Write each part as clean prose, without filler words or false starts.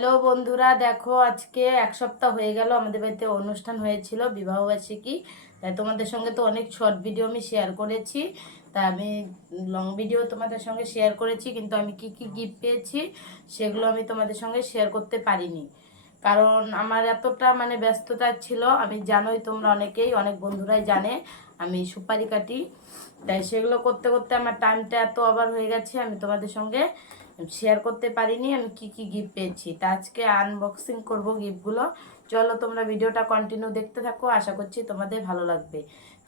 Hello বন্ধুরা, দেখো আজকে এক সপ্তাহ হয়ে গেল আমাদের বাড়িতে অনুষ্ঠান হয়েছিল বিবাহবার্ষিকী। তাই তোমাদের সঙ্গে তো অনেক শর্ট ভিডিও আমি শেয়ার করেছি। তা আমি লং ভিডিও তোমাদের সঙ্গে শেয়ার করেছি, কিন্তু আমি কি কি গিফট পেয়েছি সেগুলো আমি তোমাদের সঙ্গে শেয়ার করতে পারিনি, কারণ আমার এতটা ব্যস্ততা ছিল। আমি জানোই, তোমরা অনেকেই অনেক বন্ধুরাই জানে আমি সুপারি কাটি। তাই সেগুলো করতে করতে আমার টাইমটা এত ওভার হয়ে গেছে, আমি তোমাদের সঙ্গে শেয়ার করতে পারিনি আমি কি কি গিফট পেয়েছি। তা আজকে আনবক্সিং করব গিফটগুলো। চলো তোমরা ভিডিওটা কন্টিনিউ দেখতে থাকো, আশা করছি তোমাদের ভালো লাগবে।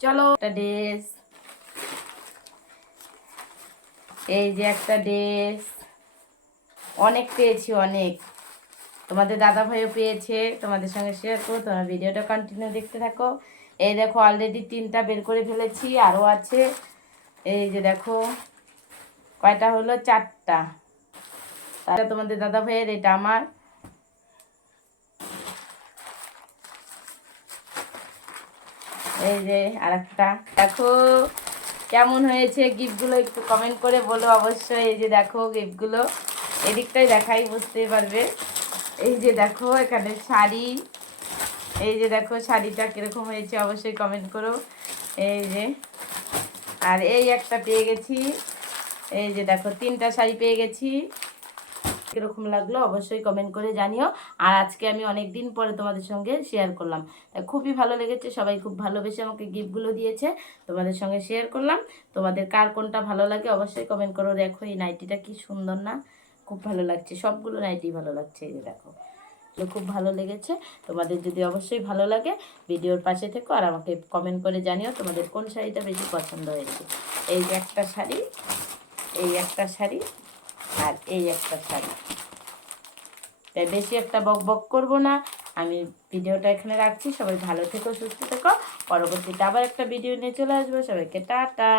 চলো, একটা ড্রেস, এই যে একটা ড্রেস, অনেক পেয়েছি অনেক। তোমাদের দাদা ভাইও পেয়েছে, তোমাদের সঙ্গে শেয়ার করো, তোমরা ভিডিওটা কন্টিনিউ দেখতে থাকো। এই দেখো অলরেডি 3টা বের করে ফেলেছি, আরও আছে। এই যে দেখো কয়টা হলো, 4টা। তাহলে তোমাদের দাদা ভাইয়ের, এটা আমার। এই যে আরেকটা, দেখো কেমন হয়েছে গিফটগুলো, একটু কমেন্ট করে বলো অবশ্যই। এই যে দেখো গিফটগুলো, এদিকটাই দেখাই, বুঝতেই পারবে। এই যে দেখো এখানে শাড়ি, এই যে দেখো শাড়িটা কীরকম হয়েছে অবশ্যই কমেন্ট করো। এই যে, আর এই একটা পেয়ে গেছি। এই যে দেখো 3টা শাড়ি পেয়ে গেছি। কীরকম লাগলো অবশ্যই কমেন্ট করে জানিও। আর আজকে আমি অনেক দিন পরে তোমাদের সঙ্গে শেয়ার করলাম, তাই খুবই ভালো লেগেছে। সবাই খুব ভালোবেসে আমাকে গিফটগুলো দিয়েছে, তোমাদের সঙ্গে শেয়ার করলাম। তোমাদের কার কোনটা ভালো লাগে অবশ্যই কমেন্ট করো। দেখো এই নাইটিটা কি সুন্দর না, খুব ভালো লাগছে, সবগুলো নাইটি ভালো লাগছে। এই যে দেখো, খুব ভালো লেগেছে। তোমাদের যদি অবশ্যই ভালো লাগে ভিডিওর পাশে থেকো আর আমাকে কমেন্ট করে জানিও তোমাদের কোন শাড়িটা বেশি পছন্দ হয়েছে। এই যে একটা শাড়ি, এই একটা শাড়ি, আর এই একটা শাড়ি। তাই বেশি একটা বক বক করবো না, আমি ভিডিওটা এখানে রাখছি। সবাই ভালো থেকো, সুস্থ থেকো। পরবর্তীতে আবার একটা ভিডিও নিয়ে চলে আসবো। সবাইকে টাটা।